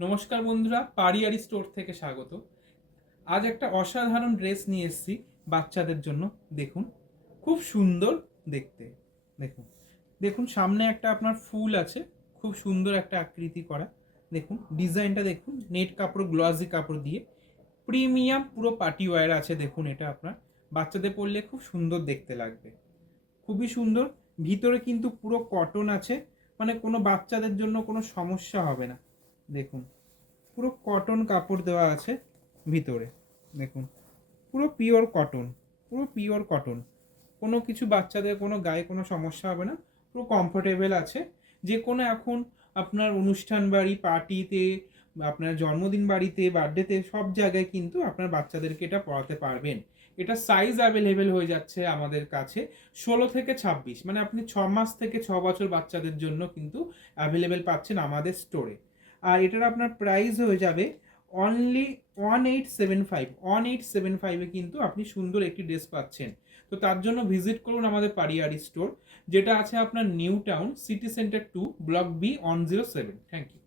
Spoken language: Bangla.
নমস্কার বন্ধুরা, পারিয়ারি স্টোর থেকে স্বাগত। আজ একটা অসাধারণ ড্রেস নিয়ে এসেছি বাচ্চাদের জন্য। দেখুন, খুব সুন্দর দেখতে। দেখুন, দেখুন সামনে একটা আপনার ফুল আছে, খুব সুন্দর একটা আকৃতি করা। দেখুন ডিজাইনটা, দেখুন নেট কাপড়, গ্লসি কাপড় দিয়ে প্রিমিয়াম পুরো পার্টি ওয়্যার আছে। দেখুন এটা আপনার বাচ্চাদের পরলে খুব সুন্দর দেখতে লাগবে, খুবই সুন্দর। ভিতরে কিন্তু পুরো কটন আছে, মানে কোনো বাচ্চাদের জন্য কোনো সমস্যা হবে না। দেখুন পুরো কটন কাপড় দেওয়া আছে ভিতরে। দেখুন পুরো পিওর কটন, পুরো পিওর কটন। কোনো কিছু বাচ্চাদের কোনো গায়ে কোনো সমস্যা হবে না, পুরো কমফোর্টেবল আছে। যে কোনো এখন আপনার অনুষ্ঠান বাড়ি, পার্টিতে, আপনার জন্মদিন বাড়িতে, বার্থডেতে, সব জায়গায় কিন্তু আপনার বাচ্চাদেরকে এটা পড়াতে পারবেন। এটা সাইজ অ্যাভেলেবেল হয়ে যাচ্ছে আমাদের কাছে 16 থেকে 26, মানে আপনি 6 মাস থেকে 6 বছর বাচ্চাদের জন্য কিন্তু অ্যাভেলেবেল পাচ্ছেন আমাদের স্টোরে। আর এটার আপনার প্রাইস হয়ে যাবে অনলি 1875। 1875-এ কিন্তু আপনি সুন্দর একটি ড্রেস পাচ্ছেন। তো তার জন্য ভিজিট করুন আমাদের পারিয়ারি স্টোর, যেটা আছে আপনার New Town, City Centre 2, block B, 107। Thank you.